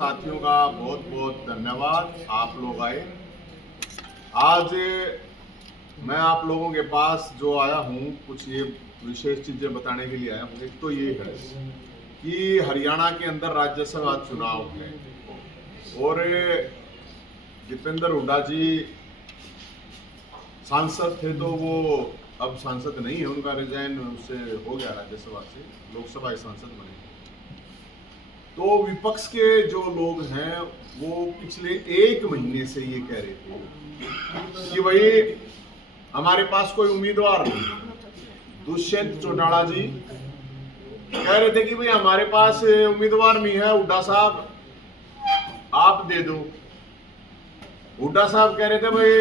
साथियों का बहुत बहुत धन्यवाद। आप लोग आए। आज मैं आप लोगों के पास जो आया हूँ कुछ ये विशेष चीजें बताने के लिए आया हूँ। एक तो ये है कि हरियाणा के अंदर राज्यसभा चुनाव है और दीपेंद्र हुड्डा जी सांसद थे, तो वो अब सांसद नहीं है, उनका रिजाइन उससे हो गया, राज्यसभा से लोकसभा सांसद बने। तो विपक्ष के जो लोग हैं वो पिछले 1 महीने से ये कह रहे थे कि भाई हमारे पास कोई उम्मीदवार नहीं। दुष्यंत चौटाला जी कह रहे थे कि भाई हमारे पास उम्मीदवार नहीं है, हुड्डा साहब आप दे दो। हुड्डा साहब कह रहे थे भाई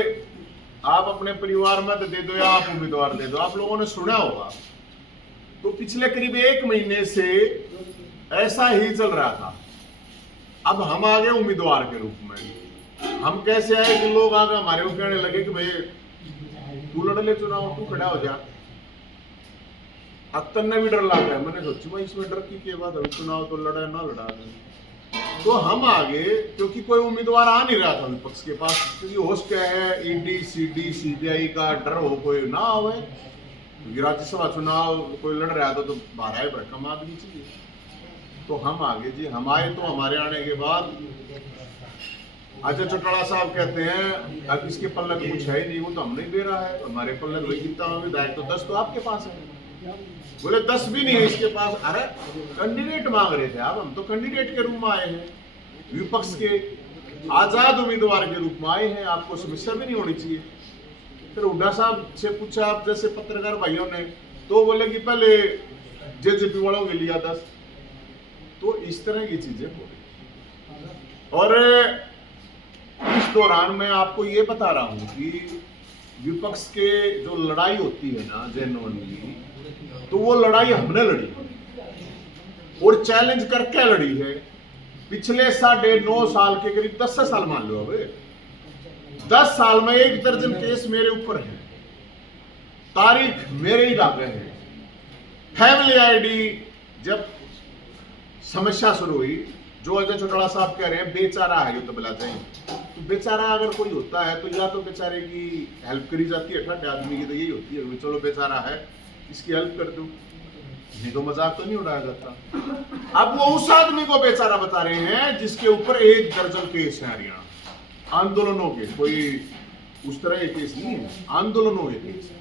आप अपने परिवार में दे दो या आप उम्मीदवार दे दो। आप लोगों ने सुना होगा। तो पिछले करीब 1 महीने से ऐसा ही चल रहा था। अब हम आ गए उम्मीदवार के रूप में। हम कैसे आए कि लोग आगे हमारे को कहने लगे कि भाई तू लड़ ले चुनाव, तू खड़ा हो जा। अख्तर ने भी डर लगा है। मैंने सोची भाई इसमें डर की क्या बात है, चुनाव तो लड़ा ना लड़ा। तो हम आगे, क्योंकि कोई उम्मीदवार आ नहीं रहा था विपक्ष के पास, क्योंकि होश क्या है, ईडी सीडी सीबीआई का डर हो कोई ना हो, क्योंकि राज्यसभा चुनाव कोई लड़ रहा था तो 12 भड़कम आदमी चाहिए। तो हम आगे जी, हम आए। तो हमारे आने के बाद अजय चौटाला साहब कहते हैं अब इसके पल्ले तो कुछ है ही नहीं, वो तो हम नहीं दे रहा है, हमारे पल्ले वही कितना विधायक तो 10 तो आपके पास है। बोले 10 भी नहीं है इसके पास। अरे कैंडिडेट मांग रहे थे आप, हम तो कैंडिडेट के रूप में आए हैं, विपक्ष के आजाद उम्मीदवार के रूप में आए हैं, आपको समस्या भी नहीं होनी चाहिए। फिर हुड्डा साहब से पूछा आप जैसे पत्रकार भाइयों ने, तो बोले कि पहले जेजेपी वालों के लिया 10। तो इस तरह की चीजें हो रही। और इस दौरान मैं आपको ये बता रहा हूं कि विपक्ष के जो लड़ाई होती है ना जेन्युइनली, तो वो लड़ाई हमने लड़ी और चैलेंज करके लड़ी है। पिछले 9.5 साल के करीब 10 साल मान लो, अबे 10 साल में 1 दर्जन केस मेरे ऊपर है, तारीख मेरे ही दागे हैं। फैमिली आईडी जब समस्या शुरू हुई, जो अजय चौटाला साहब कह रहे हैं बेचारा है, तो बिला चाहिए। तो बेचारा अगर कोई होता है तो या तो बेचारे की हेल्प करी जाती है, ठंड आदमी की तो यही होती है, चलो बेचारा है इसकी हेल्प कर दो, नहीं तो मजाक तो नहीं उड़ाया जाता। अब वो उस आदमी को बेचारा बता रहे हैं जिसके ऊपर 1 दर्जन केस है हरियाणा आंदोलनों के, कोई उस तरह के केस नहीं है, आंदोलनों के केस।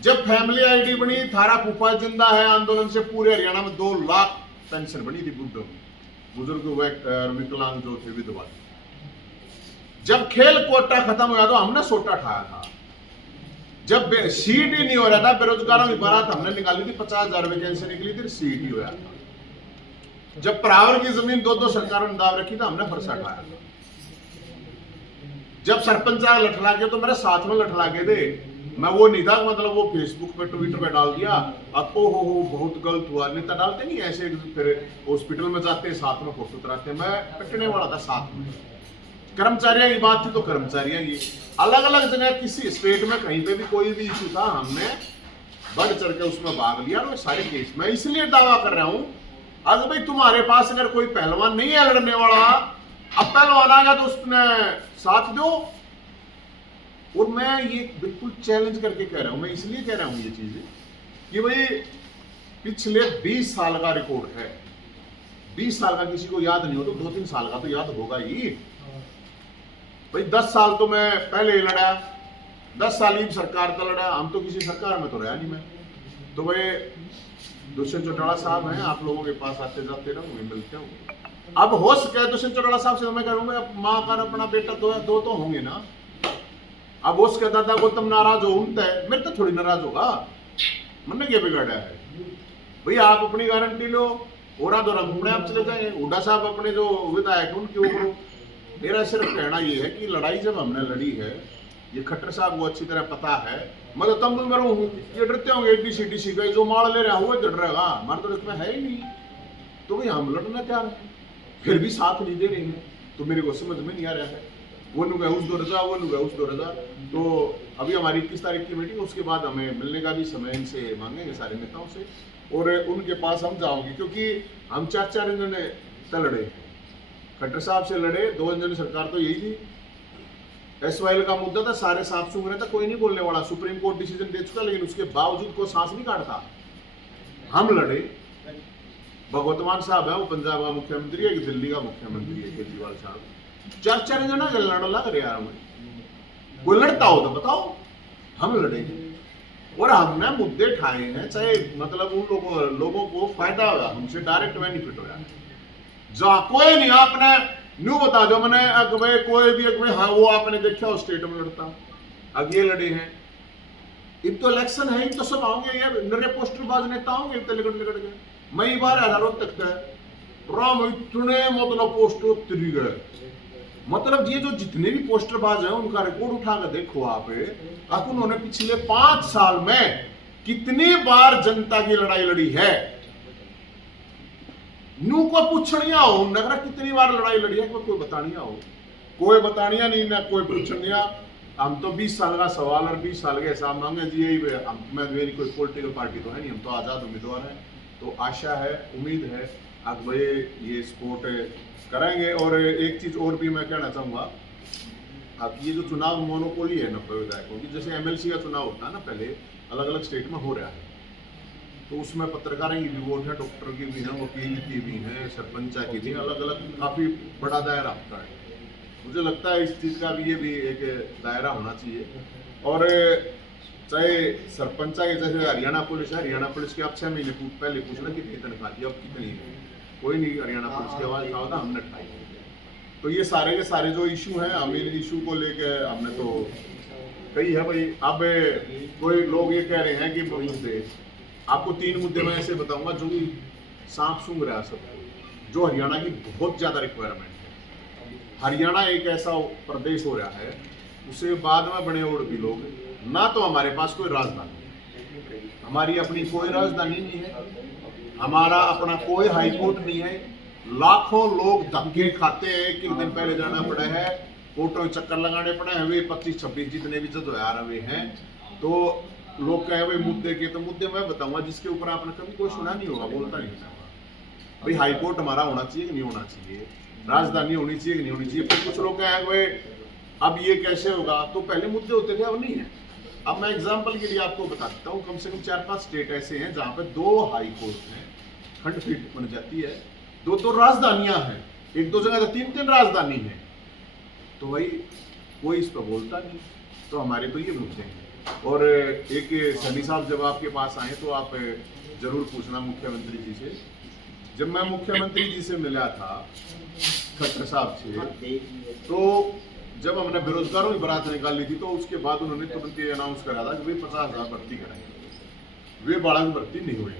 जब फैमिली आईडी बनी, थारा फूफा जिंदा है आंदोलन से, पूरे हरियाणा में 2 लाख पेंशन बनी थी बुढ़ों की, बुजुर्ग विकलांग जो थे विधवा। जब खेल कोटा खत्म हुआ तो हमने सोटा ठाया था। जब सीट ही नहीं हो रहा था, बेरोजगारों की बारात हमने निकाली थी, 50,000 वैकेंसी निकली थी, सीट ही होया था। जब परावर की जमीन 2-2 सरकारों ने दाव रखी था, हमने फरसा ठाया था। जब सरपंच लठला के तो मेरे साथ में लठला के थे, मैं वो नहीं था, मतलब वो फेसबुक पे ट्विटर पे डाल दिया, अब हो बहुत गलत हुआ। नेता डालते नहीं ऐसे, फिर हॉस्पिटल में जाते साथ में फोटो उतराते, मैं पिटने वाला था साथ में। कर्मचारियों की बात थी तो कर्मचारियों की, अलग अलग जगह किसी स्टेट में कहीं पे भी कोई भी इशू था, हमने बढ़ चढ़ के उसमें भाग लिया। और सारे केस मैं इसलिए दावा कर रहा हूं, अगर भाई तुम्हारे पास अगर कोई पहलवान नहीं है लड़ने वाला, अब पहलवान आ गया तो उसने साथ दो। और मैं ये बिल्कुल चैलेंज करके कह रहा हूं, मैं इसलिए कह रहा हूं ये चीजें कि भाई पिछले 20 साल का रिकॉर्ड है। 20 साल का किसी को याद नहीं हो तो 2-3 साल का तो याद होगा ही भाई। 10 साल तो मैं पहले लड़ा, 10 साल ही सरकार का लड़ा, हम तो किसी सरकार में तो रहा नहीं मैं। तो भाई दुष्यंत चौटाला साहब हैं, आप लोगों के पास आते जाते रहूंगे, मिलते होंगे। अब हो सके दुष्यंत चौटाला साहब से मैं करूंगा, माँ का अपना बेटा दो तो होंगे ना। अब उसके दादा को तुम नाराज हो उनते, मेरे तो थोड़ी नाराज होगा, मैंने क्या बिगाड़ा है भाई। आप अपनी गारंटी लो, ओरा दो रंगूड़े आप चले जाए। हुड्डा साहब अपने जो विधायक उनके ऊपर। मेरा सिर्फ कहना ये है कि लड़ाई जब हमने लड़ी है, ये खट्टर साहब को अच्छी तरह पता है, मैं तो तंबू में रहूं, ये डरते होंगे एडीसीडीसी का, जो माल ले रहा हुआ डर रहेगा, हमारे तो इसमें है ही नहीं। तो भाई हम लड़ना क्या रहे, फिर भी साथ नहीं दे रहे हैं, तो मेरे को समझ में नहीं आ रहा है। वो नुगा उस दो रजा, वो नुगा उस दो रजा। तो अभी हमारी 21 तारीख की मीटिंग, उसके बाद हमें मिलने का भी समय इनसे मांगेंगे सारे नेताओं से, और उनके पास हम जाओगे, क्योंकि हम 4-4 इन्होंने लड़े। खट्टर साहब से लड़े, 2 इंजन सरकार तो यही थी। एसवाईएल का मुद्दा था, सारे सांप सूंघ रहे थे, कोई नहीं बोलने वाला, सुप्रीम कोर्ट डिसीजन दे चुका, लेकिन उसके बावजूद कोई सांस नहीं काटता। हम लड़े, भगवत मान साहब है, वो पंजाब का मुख्यमंत्री है, एक दिल्ली का मुख्यमंत्री है केजरीवाल साहब, 4 जना लड़ लग रहे यार, कोई लड़ता हो तो बताओ। हम लड़ेंगे और हमने मुद्दे ठाए हैं, चाहे मतलब उन लोगों को फायदा होगा, हमसे डायरेक्ट बेनिफिट होगा। जहां कोई नहीं, आपने न्यू बता दो मैंने अगवे कोई भी अगवे, हाँ वो आपने देखा उस स्टेट में लड़ता, अब ये लड़े हैं। इन तो इलेक्शन है, इन तो सब आओगे, ये नरे पोस्टरबाज नेता होंगे, इतने निकट गए। मई बार हजारों तक है राम, इतने मतलब पोस्टर तिरी गए, मतलब ये जो जितने भी पोस्टरबाज हैं उनका रिकॉर्ड उठा कर देखो आप उन्होंने पिछले 5 साल में कितनी बार जनता की लड़ाई लड़ी है। न्यू को पूछनिया हो नगर कितनी बार लड़ाई लड़ी है, कोई बतानिया हो, कोई बतानिया नहीं ना कोई पूछनिया। हम तो 20 साल का सवाल और 20 साल के हिसाब मांगे जी, यही मेरी कोई पॉलिटिकल पार्टी तो है नहीं, हम तो आजाद उम्मीदवार हैं। तो आशा है, उम्मीद है अब भाई ये सपोर्ट करेंगे। और एक चीज और भी मैं कहना चाहूंगा, अब ये जो चुनाव मोनोपोली है 90 विधायकों की, जैसे एमएलसी का चुनाव होता है ना, पहले अलग अलग स्टेट में हो रहा है, तो उसमें पत्रकारों की भी वोट है, डॉक्टर की भी है, वकील की भी है, सरपंच की भी, अलग अलग काफी बड़ा दायरा होता है। मुझे लगता है इस चीज का भी ये भी एक दायरा होना चाहिए। और चाहे सरपंच के, जैसे हरियाणा पुलिस है, हरियाणा पुलिस के आप 6 महीने पहले पूछना कितनी तनख्वाह थी, अब कितनी है, कोई नहीं हरियाणा पुलिस की आवाज उठाता, हमने उठाई। तो ये सारे के सारे जो इशू हैं, हम इन इशू को लेके हमने तो कही है भाई। अब कोई लोग ये कह रहे हैं कि मुद्दे, आपको 3 मुद्दे मैं ऐसे बताऊंगा जो कि सांप सूंघ रहा है सबको, जो हरियाणा की बहुत ज्यादा रिक्वायरमेंट है। हरियाणा एक ऐसा प्रदेश हो रहा है, उसे बाद में बने और भी लोग, ना तो हमारे पास कोई राजधानी, हमारी अपनी कोई राजधानी नहीं है, हमारा अपना कोई हाई कोर्ट नहीं है, लाखों लोग धक्के खाते हैं, एक दिन पहले जाना पड़ा है, कोर्टों चक्कर लगाने पड़े हैं, वे 25-26 जितने भी जज आ रहे हैं। तो लोग कहे भाई मुद्दे के, तो मुद्दे मैं बताऊंगा जिसके ऊपर आपने कभी कोई सुना नहीं होगा, बोलता नहीं होगा भाई, हाई कोर्ट हमारा होना चाहिए कि नहीं होना चाहिए, राजधानी होनी चाहिए कि नहीं होनी चाहिए। फिर कुछ लोग कहे भाई अब ये कैसे होगा, तो पहले मुद्दे होते थे, अब नहीं है। अब मैं एग्जाम्पल के लिए आपको बता देता हूँ, कम से कम 4-5 स्टेट ऐसे हैं जहां पे 2 हाई कोर्ट हैं, खंडपीठ बन जाती है, 2 राजधानियां हैं, 1-2 जगह तो 3-3 राजधानी है। तो भाई कोई इस पर बोलता नहीं, तो हमारे तो ये मुद्दे हैं। और एक सनी साहब जब आपके पास आए तो आप जरूर पूछना मुख्यमंत्री जी से। जब मैं मुख्यमंत्री जी से मिला था खट्टर साहब से, तो जब हमने बेरोजगारों की बात निकाली थी, तो उसके बाद उन्होंने तुरंत ये अनाउंस करा था कि वे 50,000 भर्ती कराएंगे। वे 12 की भर्ती नहीं हुई,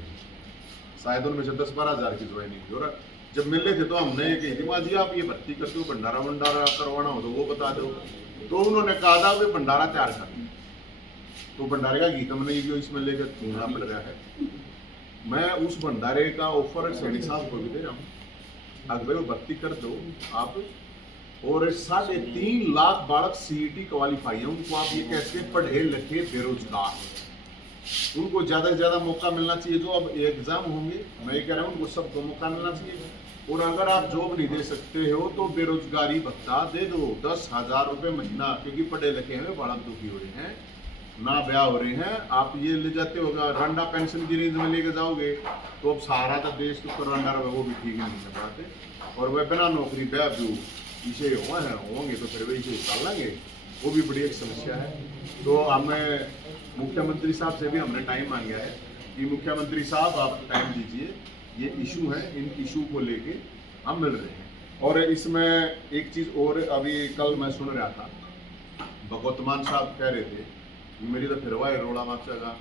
शायद उनमें से 10-12 हज़ार की ज्वाइनिंग थी। और जब मिले थे तो हमने ये कही थी, माँ जी आप ये भर्ती करते हो, भंडारा वंडारा करवाना हो तो वो बता दो। तो उन्होंने कहा था वे भंडारा तैयार कर, तो भंडारे का गीत हमने ये इसमें लेकर ढूंढना पड़ रहा है। मैं उस भंडारे का ऑफर सैनी साहब को भी दे रहा हूँ, अगर वो भर्ती कर दो आप। और 3.5 लाख बालक सीईटी क्वालिफाई है, उनको आप ये कैसे पढ़े लिखे बेरोजगार, उनको ज्यादा से ज्यादा मौका मिलना चाहिए। जो अब एग्जाम होंगे, मैं ये कह रहा हूँ उनको सबको मौका मिलना चाहिए। और अगर आप जॉब नहीं दे सकते हो तो बेरोजगारी भत्ता दे दो, 10,000 रुपये महीना, क्योंकि पढ़े लिखे हैं बड़ा दुखी हो रहे हैं, ना ब्याह हो रहे हैं। आप ये ले जाते होगा रंडा पेंशन की रेंज में लेके जाओगे तो अब सारा था देश के ऊपर रंडा रहे, वो भी ठीक नहीं है बात। और वह बिना नौकरी ब्याह जो इसे होंगे तो फिर वे इसे निकाल लेंगे, वो भी बड़ी एक समस्या है। तो हमें मुख्यमंत्री साहब से भी हमने टाइम मांगा है कि मुख्यमंत्री साहब आप टाइम दीजिए, ये इशू है, इन इशू को लेके हम मिल रहे हैं। और इसमें एक चीज़ और, अभी कल मैं सुन रहा था, भगवत मान साहब कह रहे थे, मेरी तो फिरवा है रोड़ा माचा का,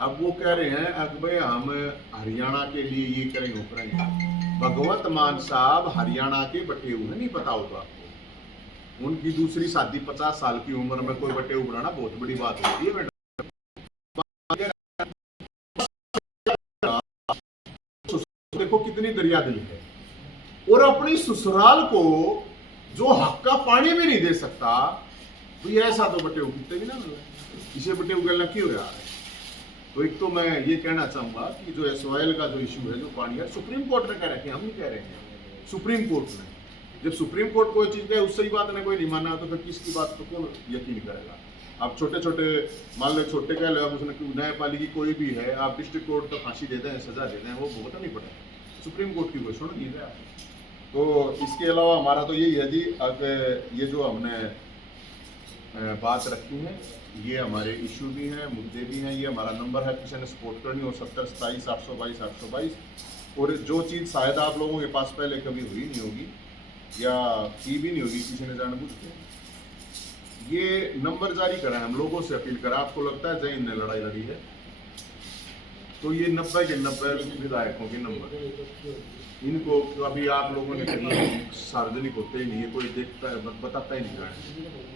अब वो कह रहे हैं अकबे हम हरियाणा के लिए ये करेंगे वो करेंगे। भगवत मान साहब हरियाणा के बटे हुए, नहीं पता होगा आपको, उनकी दूसरी शादी 50 साल की उम्र में कोई बटे उबराना बहुत बड़ी बात होती है। देखो कितनी दरिया दिल है, और अपनी ससुराल को जो हक का पानी भी नहीं दे सकता, तो ये ऐसा तो बटे उगते भी ना मिल रहा, इसे बटे उगलना क्यों रहा है। तो एक तो मैं ये कहना चाहूंगा कि जो एसवाईएल का जो इशू है, जो पानी है, सुप्रीम कोर्ट ने कह रखे हैं, हम नहीं कह रहे हैं, सुप्रीम कोर्ट ने जब सुप्रीम कोर्ट कोई चीज है उससे ही बात ने कोई नहीं माना तो फिर किसकी बात तो कौन यकीन करेगा। आप छोटे छोटे मान लो छोटे कह लो उसने न्यायपालिका कोई भी है, आप डिस्ट्रिक्ट कोर्ट तो फांसी देते हैं, सजा देते हैं, वो भुगतना नहीं पड़े, सुप्रीम कोर्ट की कोई छोड़ नहीं है। तो इसके अलावा हमारा तो यही है जी, अब ये जो हमने बात रखी है ये हमारे इशू भी हैं, मुद्दे भी हैं, ये हमारा नंबर है, किसी ने सपोर्ट करनी हो 70 27 822 822। और जो चीज़ शायद आप लोगों के पास पहले कभी हुई नहीं होगी या की भी नहीं होगी किसी ने जानबूझ के, ये नंबर जारी करा है, हम लोगों से अपील करा। आपको लगता है जय हिंद ने लड़ाई लड़ी है तो ये 90 के 90 विधायकों के नंबर, इनको अभी आप लोगों ने कहीं सार्वजनिक होते ही नहीं है, कोई देखता है बताता ही नहीं है।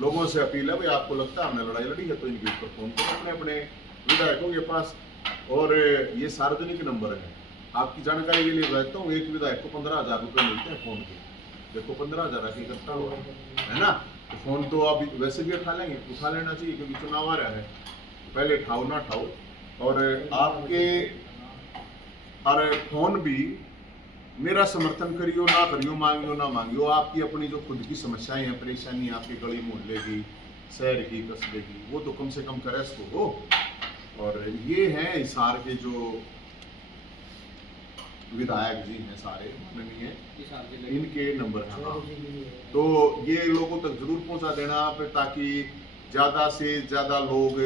लोगों से अपील है भाई आपको लगता है हमने लड़ाई लड़ी है तो इनके ऊपर फोन करो अपने अपने विधायकों के पास। और ये सार्वजनिक नंबर है, आपकी जानकारी के लिए बताता हूँ, एक विधायक को 15,000 रुपये मिलते हैं फोन के। देखो 15,000 की इकट्ठा हुआ है ना, तो फोन तो आप वैसे भी उठा लेंगे, उठा लेना चाहिए क्योंकि चुनाव आ रहा है, पहले ठाओ ना ठाओ। और आपके और फोन भी मेरा समर्थन करियो ना करियो, मांगियो ना मांगियो, आपकी अपनी जो खुद की समस्याएं हैं, परेशानी आपके गली मोहल्ले की, शहर की, कस्बे की, वो तो कम से कम करे इसको हो। और ये हैं हिसार के जो विधायक जी हैं सारे माननीय, इनके नंबर हैं। हाँ, तो ये लोगों तक जरूर पहुंचा देना आप, ताकि ज़्यादा से ज़्यादा लोग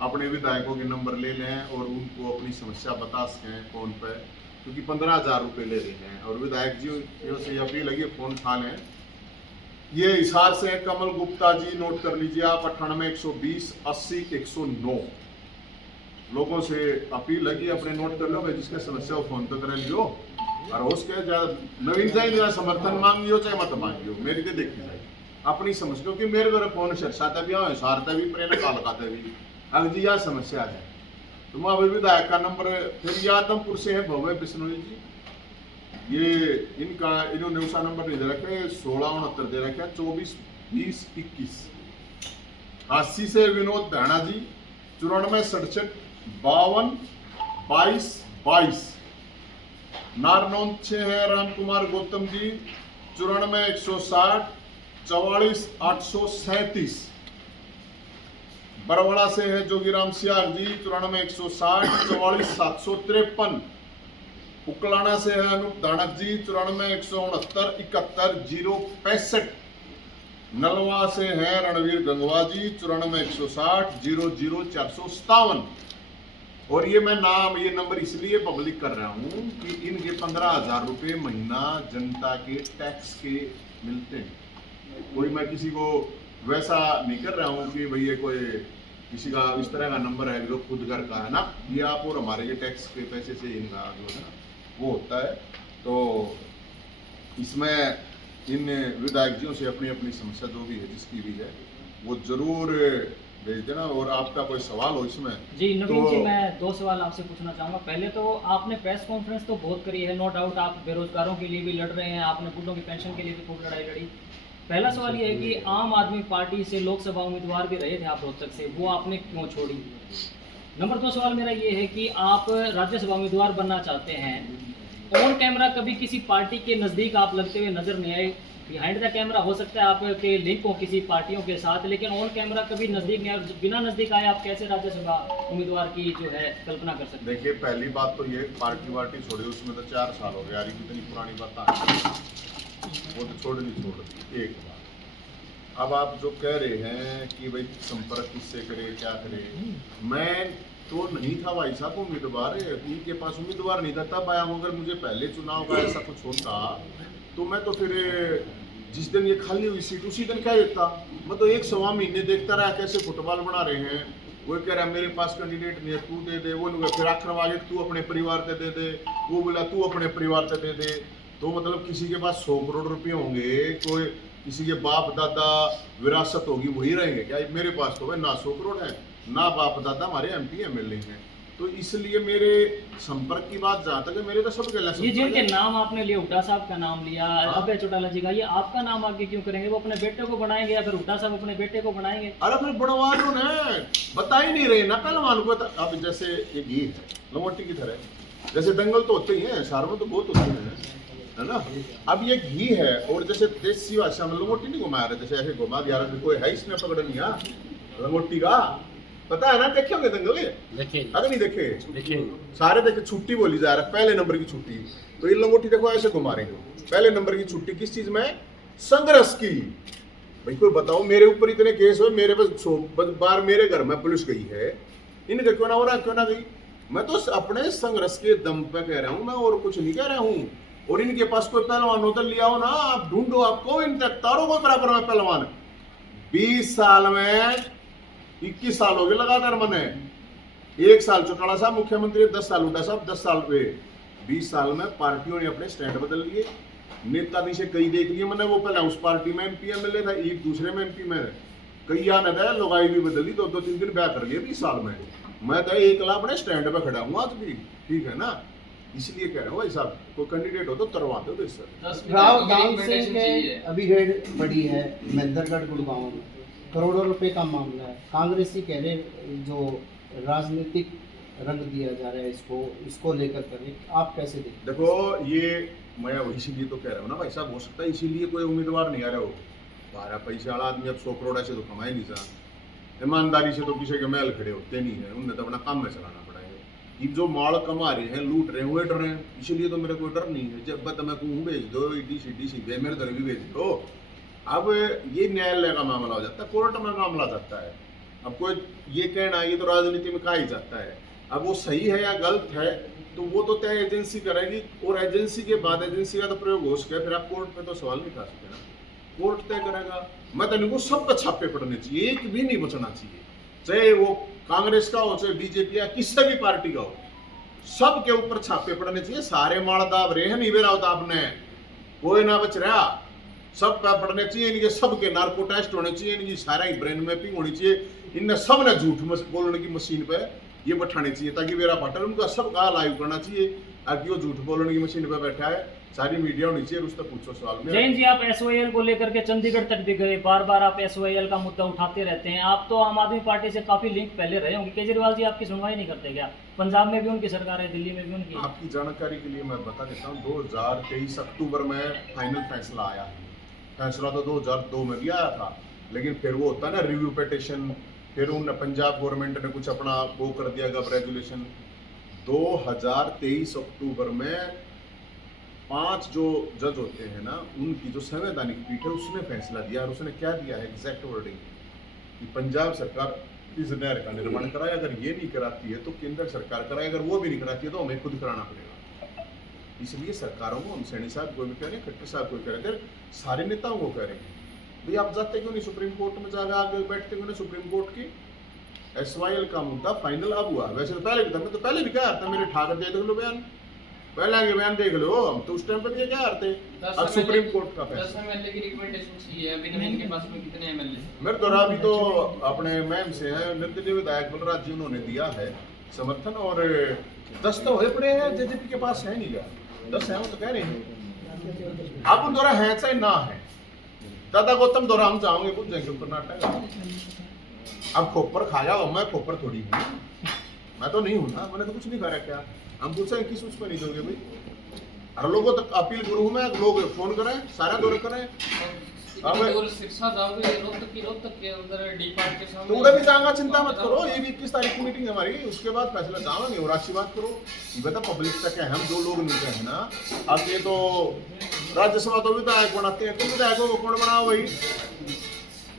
अपने विधायकों के नंबर ले लें और उनको अपनी समस्या बता सकें फ़ोन पर, क्योंकि 15,000 रुपये ले रहे हैं। और विधायक जी से अपील लगी फ़ोन उठा लें। ये हिसार से कमल गुप्ता जी, नोट कर लीजिए आप, 98 120 80 109। लोगों से अपील लगी, अपने नोट कर लो भाई, जिसके समस्या हो फोन तो कर लियो। और उसके नवीन जाए समर्थन मांगियो चाहे मत मांगियो, मेरी तो देखी जाए अपनी समस्या, क्योंकि मेरे घर फोन शर्षाता भी हाँ सारता भी प्रेरणा कालकाता भी अगर जी यह समस्या है। तो मैं अभी विधायक का नंबर फिर ये आदमपुर से है भव्य बिश्नोई जी, ये इनका इन्होंने उसका नंबर नहीं दे रखे, 1669 दे रखे 24 20 21। हासी से विनोद धाना जी 94 67 52 22 22। नारनौंद से है राम कुमार गौतम जी 94 160 44 837। बरवाड़ा से है जोगीराम सियार जी 94 160 44 753। उकलाना से है अनूप दानक जी 94 169 71 065। नलवा से है रणवीर गंगवा जी 94 160 00 457। और ये मैं नाम ये नंबर इसलिए पब्लिक कर रहा हूं कि इनके 15,000 रुपये महीना जनता के टैक्स के मिलते हैं। कोई मैं किसी को वैसा नहीं कर रहा हूं कि भैया कोई किसी का इस तरह का नंबर है जो खुद घर का है ना, ये आप और हमारे के टैक्स के पैसे से इनका जो है ना वो होता है। तो इसमें इन विधायक जियों से अपनी अपनी समस्या जो भी है जिसकी भी है वो जरूर भेज देना। और आपका कोई सवाल हो इसमें? जी नवीन जी, मैं 2 सवाल आपसे पूछना चाहूँगा। पहले तो आपने प्रेस कॉन्फ्रेंस तो बहुत करी है, नो डाउट आप बेरोजगारों के लिए भी लड़ रहे हैं, आपने बूढ़ों की पेंशन के लिए भी खूब लड़ाई लड़ी। पहला सवाल ये है कि आम आदमी पार्टी से लोकसभा उम्मीदवार भी रहे थे आप रोहतक से, वो आपने क्यों छोड़ी? नंबर 2 सवाल मेरा ये है कि आप राज्यसभा उम्मीदवार बनना चाहते हैं, ऑन कैमरा कभी किसी पार्टी के नज़दीक आप लगते हुए नजर नहीं आए। बिहाइंड द कैमरा हो सकता है आपके लिंक हो किसी पार्टियों के साथ, लेकिन ऑन कैमरा कभी नज़दीक नहीं आए। बिना नज़दीक आए आप कैसे राज्यसभा उम्मीदवार की जो है कल्पना कर सकते हैं? देखिए पहली बात तो ये पार्टी वार्टी छोड़ी, उसमें तो 4 साल हो गए यार, कितनी पुरानी बात आ वो तो छोड़ नहीं छोड़। एक बात अब आप जो कह रहे हैं कि भाई संपर्क किससे करे क्या करे, मैं तो नहीं था भाई साहब उम्मीदवार, के पास उम्मीदवार नहीं था तब आया हूँ। अगर मुझे पहले चुनाव का ऐसा कुछ होता तो मैं तो फिर जिस दिन ये खाली हुई सीट उसी दिन कह देता। मैं तो 1 सवा महीने देखता रहा कैसे फुटबॉल बना रहे हैं, वो कह रहा है मेरे पास कैंडिडेट नहीं है तू दे दे, वो लोग फिर आखिर आगे तू अपने परिवार से दे दे, वो बोला तू अपने परिवार से दे दे। तो मतलब किसी के पास 100 करोड़ रुपये होंगे, कोई किसी के बाप दादा विरासत होगी वही रहेंगे क्या? मेरे पास तो भाई ना 100 करोड़ है ना बाप दादा हमारे MP MLA हैं। तो इसलिए मेरे संपर्क की बात जहाँ तक है मेरे तो सब गलत। ये जिनके नाम आपने लिया, हुड्डा साहब का नाम लिया, अभय चौटाला जी का, ये आपका नाम आगे क्यों करेंगे? वो अपने बेटे को बनाएंगे या फिर हुड्डा साहब अपने बेटे को बनाएंगे? अरे फिर बढ़वा लो ना, बता ही नहीं रहे ना पहलवान को। अब जैसे एक ये है लंगोटी की तरह, जैसे दंगल तो होते ही हैं शहर में तो बहुत होते हैं, है ना। अब ये घी है और जैसे देसी भाषा में लंगोटी नहीं घुमा रहे, जैसे ऐसे घुमा दिया कोई है इसने पकड़ नहीं आ लंगोटी का, पता है ना, देखे होंगे दंगल ये, अगर नहीं देखे सारे देखे, छुट्टी बोली जा रहा है पहले नंबर की छुट्टी, तो ये लंगोटी देखो ऐसे घुमा रहे हो, पहले नंबर की छुट्टी किस चीज में, संघर्ष की। भाई कोई बताओ, मेरे ऊपर इतने केस हुए, मेरे पास बार मेरे घर में पुलिस गई है, इनका क्यों ना हो रहा, क्यों ना गई, मैं तो अपने संघर्ष के दम पे कह रहा हूं, मैं और कुछ नहीं कह रहा हूं। और इनके पास कोई पहलवान होता लिया हो ना, आप ढूंढो, आपको इन तारों को बराबर में पहलवान 20 साल में 21 साल हो गए लगातार, मैंने 1 साल चौटाला साहब मुख्यमंत्री, 10 साल उठा साहब, 10 साल पे 20 साल में पार्टियों ने अपने स्टैंड बदल लिए, नेता नीचे कई देख लिए मैंने, वो पहले उस पार्टी में एमपी एमएलए था, एक दूसरे में एमपी में कई आने था, लगाई भी बदली, 2-3 दिन ब्याह कर लिए 20 साल में, मैं तो एक लाख अपने स्टैंड पे खड़ा हूँ आज भी, ठीक है ना। इसलिए कह रहा हूँ भाई साहब, कोई कैंडिडेट हो तो करवा दो सर। राव दान सिंह के अभी रेड पड़ी है महेंद्रगढ़ गुड़गांव में, करोड़ों रुपए का मामला है, कांग्रेसी कह रहे जो राजनीतिक रंग दिया जा रहा है इसको लेकर करें, आप कैसे देखते? देखो ये मैं इसीलिए तो कह रहा हूँ ना भाई साहब, हो सकता है इसीलिए कोई उम्मीदवार नहीं आ रहा हो, 12 पैसे वाला आदमी अब 100 करोड़ से तो कमाए नहीं जा, ईमानदारी से तो किसी के महल खड़े होते नहीं है, उन्हें तो अपना काम में चलाना पड़ेगा। ये जो माल कमा रहे हैं, लूट रहे हैं, वो डर रहे हैं, इसलिए तो मेरे को डर नहीं है, जब मैं कहूँ भेज दो ईडी मेरे घर भी भेज दो। अब ये न्यायालय का मामला हो जाता है, कोर्ट में मामला जाता है, अब कोई ये कहना ये तो राजनीति में कहा ही जाता है, अब वो सही है या गलत है तो वो तो तय एजेंसी करेगी, और एजेंसी के बाद एजेंसी का तो प्रयोग हो सके, फिर आप कोर्ट में तो सवाल नहीं कर सकते ना, कोर्ट तय करेगा। मैं तो इनको सब पे छापे पड़ने चाहिए, एक भी नहीं बचना चाहिए, चाहे वो कांग्रेस का हो चाहे बीजेपी या किसी भी पार्टी का हो, सब के ऊपर छापे पड़ने चाहिए, सारे माल दाब रहे हैं, नहीं बेरा होता आपने, कोई ना बच रहा, सब पे पड़ने चाहिए, इनके सबके नार्को टेस्ट होने चाहिए, इनकी सारा ही ब्रेन मैपिंग होनी चाहिए, इनने सब ने झूठ बोलने की मशीन पे ये बैठानी चाहिए, ताकि मेरा पार्टनर उनका सब का लाइव करना चाहिए, ताकि वो झूठ बोलने की मशीन पे बैठा है, सारी मीडिया होनी चाहिए, उससे पूछो सवाल में। जैन जी, आप एसओएल को लेकर के चंडीगढ़ तक भी गए, बार बार आप एसओएल का मुद्दा उठाते रहते हैं, आप तो आम आदमी पार्टी से काफी लिंक पहले रहे होंगे, केजरीवाल जी आपकी सुनवाई नहीं करते क्या? पंजाब में भी उनकी सरकार है, दिल्ली में भी उनकी। आपकी जानकारी के लिए मैं बता देता हूँ, 2023 अक्टूबर में फाइनल फैसला आया, फैसला तो 2002 में भी आया था, लेकिन फिर वो होता है ना रिव्यू पिटीशन, फिर उन पंजाब गवर्नमेंट ने कुछ अपना वो कर दिया गब रेजुलेशन। 2023 अक्टूबर में 5 जो जज होते हैं ना, उनकी जो संवैधानिक पीठ है उसने फैसला दिया, और उसने क्या दिया है एग्जैक्ट वर्डिंग कि पंजाब सरकार इस नहर का निर्माण कराए, अगर ये नहीं कराती है तो केंद्र सरकार कराए, अगर वो भी नहीं कराती है तो हमें खुद कराना पड़ेगा। इसलिए सरकारों को हम सैनी साहब को भी कह रहे हैं, खट्टर साहब को कह रहे हैं, सारे नेताओं को कह रहे हैं, भाई आप जाते क्यों नहीं सुप्रीम कोर्ट में, जाकर आगे बैठते क्यों नहीं सुप्रीम कोर्ट की। एसवाईएल का मुद्दा फाइनल अब हुआ, वैसे तो पहले भी था, मैं तो पहले भी कह रहा था, मेरे ठाकर देख लो बयान, पहले आगे बयान देख लो, हम तो उस टाइम पर भी क्या करते, अब सुप्रीम कोर्ट का फैसला। 10 एमएलए की रिकमेंडेशन चाहिए, अभी नवीन के पास में कितने एमएलए? मेरे द्वारा अभी तो अपने मैम से हैं, निर्दलीय विधायक बलराज जी, उन्होंने दिया है समर्थन, और 10 तो हुए पड़े हैं, जेजेपी के पास है नहीं गया, 10 है वो तो कह रहे हैं, आप उन द्वारा है चाहे ना है, दादा गौतम द्वारा हम जाओगे कुछ जाएंगे कर्नाटक, अब खोपर खाया हो, मैं खोपर थोड़ी हूँ, मैं तो नहीं हूँ ना, मैंने तो कुछ नहीं करा, क्या हम पूछे किस उस पर नहीं दोगे भाई, हर लोगों तक अपील करूँ मैं, लोग फोन करें, सारा दौरे करें, अब शिक्षा जाओगे रोहतक के अंदर डी पार्क के सामने, तो उधर भी जाऊंगा, चिंता मत करो, ये भी 21 तारीख की मीटिंग है हमारी, उसके बाद फैसला जाएंगे, और अच्छी बात करो, ये बता पब्लिक तक है, हम जो लोग मिलते हैं ना, अब ये तो राज्यसभा तो विधायक बनाते हैं, तो विधायकों को कौन बनाओ भाई,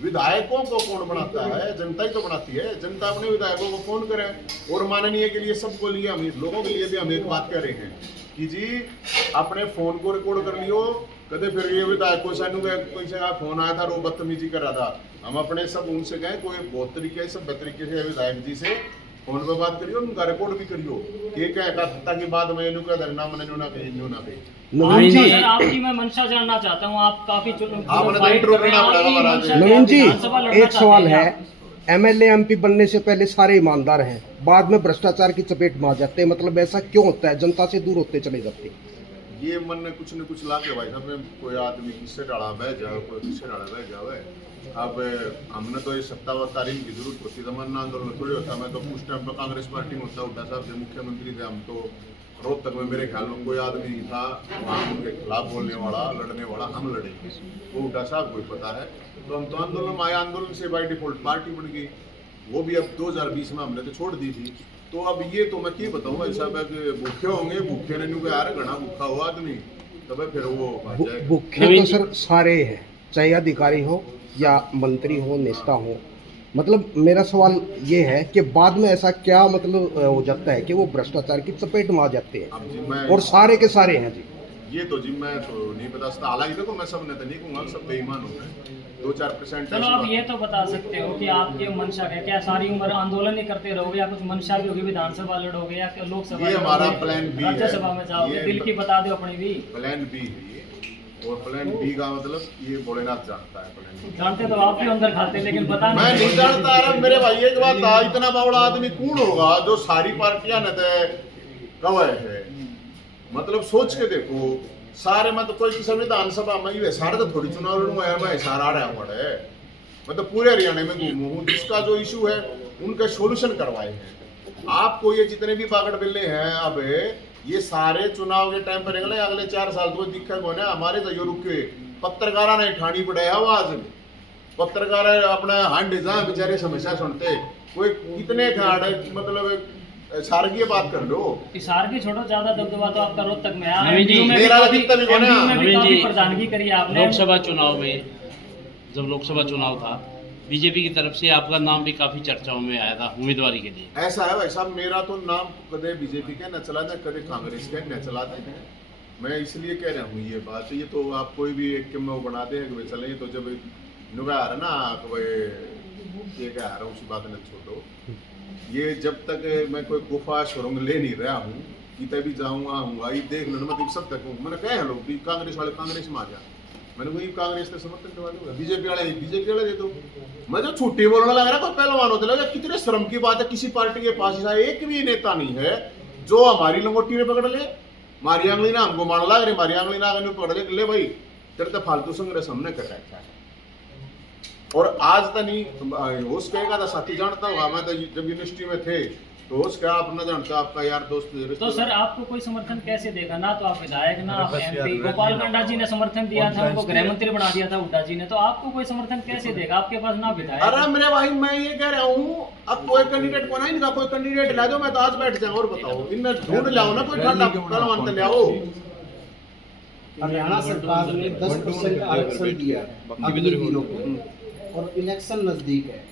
विधायकों को कौन बनाता है, जनता ही तो बनाती है, जनता अपने विधायकों को फोन करे, और माननीय के लिए सबको लिए हम लोगों के लिए भी हम एक बात कह रहे हैं कि जी अपने फोन को रिकॉर्ड कर लियो, कदे फिर ये विधायक को सानू कोई से फोन आया था, रो बदतमीजी कर रहा था, हम अपने सब उनसे कहें, कोई बहुत तरीके से सब तरीके से विधायक जी से फोन पे बात करियो, उनका रिकॉर्ड भी करियो, के क्या ताकि बाद में इनको धरना मन ना कहे ना कहे। नवीन जी, आपकी मैं मंशा जानना चाहता हूँ, आप काफी नवीन जी, एक सवाल है, एमएलए एमपी बनने से पहले सारे ईमानदार हैं, बाद में भ्रष्टाचार की चपेट में आ जाते हैं, मतलब ऐसा क्यों होता है, जनता से दूर होते चले जाते हैं? ये मन में कुछ न कुछ ला के भाई साहब, कोई आदमी किससे डाला बह जाए, कोई किससे डाला बह जावे, अब हमने तो ये सत्तावतारीन की जरूरत होती, तमन्ना आंदोलन थोड़ी होता, मैं तो उस टाइम पर कांग्रेस पार्टी में होता, उठा साहब जो मुख्यमंत्री थे, हम तो रोहतक में मेरे ख्याल में कोई आदमी नहीं था वहाँ उनके खिलाफ बोलने वाला, लड़ने वाला। हम लड़ेंगे, वो उल्टा साहब कोई पता है। तो हम तो आंदोलन में आए, आंदोलन से बाई डिफॉल्ट पार्टी बन गई। वो भी अब 2020 में हमने तो छोड़ दी थी। तो अब ये तो मैं क्या बताऊँ, ऐसा भूखे होंगे, भूखे ने न्यू यार घना भूखा हुआ आदमी, तब फिर वो भाग जाएगा। भूखे तो सर सारे हैं, चाहे अधिकारी हो या मंत्री हो, नेता हो। मतलब मेरा सवाल ये है कि बाद में ऐसा क्या मतलब हो जाता है कि वो भ्रष्टाचार की चपेट में आ जाते अब हैं जी मैं और सारे के सारे हैं जी। ये तो जी मैं तो नहीं बता सकता। हालांकि देखो मैं सब ने तो नहीं कहूँगा, सब बेईमान हो गए 2-4%। चलो आप ये तो बता सकते हो कि आपकी मंशा है क्या, सारी उम्र आंदोलन ही करते रहोगे या कुछ मंशा भी होगी, विधानसभा लड़ोगे या लोकसभा ये हमारा लड़ोगे, प्लान बी है। राज्यसभा में जाओगे, ये दिल की बता दो अपनी भी। प्लान बी है ये, और प्लान बी का मतलब ये भोलेनाथ जानता है प्लान बी। जानते तो आप भी अंदर खाते लेकिन पता मैं नहीं जानता। अरे मेरे भाई एक बात था, इतना बावड़ा आदमी कौन होगा जो सारी पार्टियां न कवे है। मतलब सोच के देखो, सारे में तो कोई किसी विधानसभा में ये सारे तो थोड़ी चुनाव लड़ूंगा यार, मैं सारा आ रहा पड़े। मैं तो पूरे हरियाणा में घूमू हूँ, जिसका जो इशू है उनका सोल्यूशन करवाए हैं। आपको ये जितने भी बागड़ बिल्ले हैं अब ये सारे चुनाव के टाइम पर अगले 4 साल तो दिक्कत होने हमारे तो रुके पत्रकारा ने ठानी पड़े आवाज में। पत्रकार अपना हांड जा बेचारे समस्या सुनते, कोई कितने खाड़ मतलब सार्गीय बात कर लो। हिसार की छोड़ो, ज्यादा दबदबा तो आपका रोहतक में है। नवीन जी, MPU में भी मेरा काफी- अधिकतर भी होना। MPU में भी नवीन काफी जी, प्रधानगी करी है आपने। लोकसभा चुनाव में, जब लोकसभा चुनाव था, बीजेपी की तरफ से आपका नाम भी काफी चर्चाओं में आया था उम्मीदवारी के लिए। ऐसा है भाई साहब, मेरा तो नाम कदे बीजेपी के न चला दे, कदे कांग्रेस के न चला दे। मैं इसलिए कह रहा हूँ ये बात। ये तो आप कोई भी एक में बना दे कि भाई चले, तो जब नुगा आ रहा ना कि भाई ये क्या आ रहा हूँ, उसी बात ने छोड़ो। ये जब तक मैं कोई गुफा सुरंग ले नहीं रहा हूँ, कितने भी जाऊँगा आऊँगा, ये देख लो मैं सब तक हूँ। मैंने कहा लोग भी कांग्रेस वाले कांग्रेस में आ जा, मैंने वही कांग्रेस के समर्थन करवा दूंगा, बीजेपी वाले दे दो। मैं जो छुट्टी बोलने लग रहा कोई पहलवान होते लगा, कितने शर्म की बात है। किसी पार्टी के पास एक भी नेता नहीं है जो हमारी लंगोटी में पकड़ ले, मारी आंगली ना हमको मार लग रही, मारी आंगली ना आंगली पकड़ ले भाई तेरे तो फालतू संग्रह हमने कर रखा है। और आज तक नहीं होश कहेगा था, साथी जानता हुआ मैं तो जब यूनिवर्सिटी में थे तो होश क्या अपना जानता, आपका यार दोस्त। तो सर आपको कोई समर्थन कैसे देगा? ना तो आप विधायक, ना आप MP। गोपाल गंडा जी ने समर्थन दिया था, उनको गृह मंत्री बना दिया था हुड्डा जी ने, तो आपको कोई समर्थन कैसे देगा? आपके पास ना विधायक। अरे मेरे भाई मैं ये कह रहा हूँ, अब कोई कैंडिडेट को नहीं निकाल, कोई कैंडिडेट ला दो, मैं तो आज बैठ जाऊँ। और बताओ इनमें ढूंढ लाओ ना कोई ठंडा पहलवान ले आओ। हरियाणा सरकार ने 10% आरक्षण दिया है अग्निवीरों को, और इलेक्शन नजदीक है।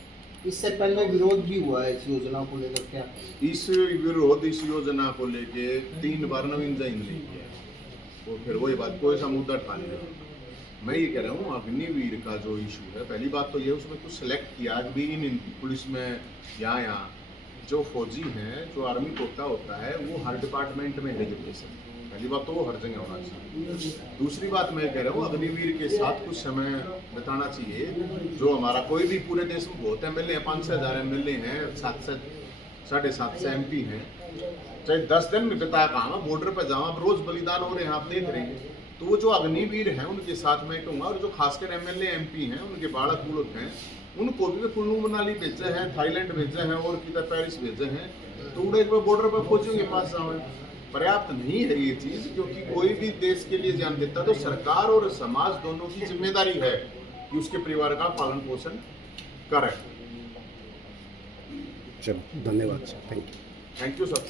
इससे पहले विरोध भी हुआ है इस योजना को लेकर, क्या इस योजना को लेके 3 बार नवीन जैन ले गया, तो फिर वही बात कोई सा मुद्दा ठा लिया। मैं ये कह रहा हूँ अग्निवीर का जो इशू है, पहली बात तो ये उसमें कुछ सेलेक्ट किया भी इन पुलिस में यहाँ जो फौजी हैं, जो आर्मी कोटा होता है वो हर डिपार्टमेंट में एजुकेशन, पहली बात तो वो हर जगह होना चाहिए। दूसरी बात मैं कह रहा हूँ अग्निवीर के साथ कुछ समय बिताना चाहिए। जो हमारा कोई भी पूरे देश में बहुत MLA हैं, 500 हज़ार MLA हैं, 700-750 MP हैं, चाहे 10 दिन में बिता कहाँ बॉर्डर पर जाओ, अब रोज बलिदान हो रहे हैं, आप देख रहे हैं। तो वो जो अग्निवीर हैं उनके साथ मैं कहूँगा, और जो खासकर MLA MP हैं उनके बालक बुलक हैं, उनको भी कुल्लू मनाली भेजे हैं, थाईलैंड भेजे हैं और किधर पेरिस भेजे हैं। तो उन्हें एक बार बॉर्डर पर फौजियों के पास जाओ, पर्याप्त नहीं है ये चीज। क्योंकि कोई भी देश के लिए जान देता तो सरकार और समाज दोनों की जिम्मेदारी है कि उसके परिवार का पालन पोषण करे। चलो धन्यवाद sir, thank you. Thank you sir.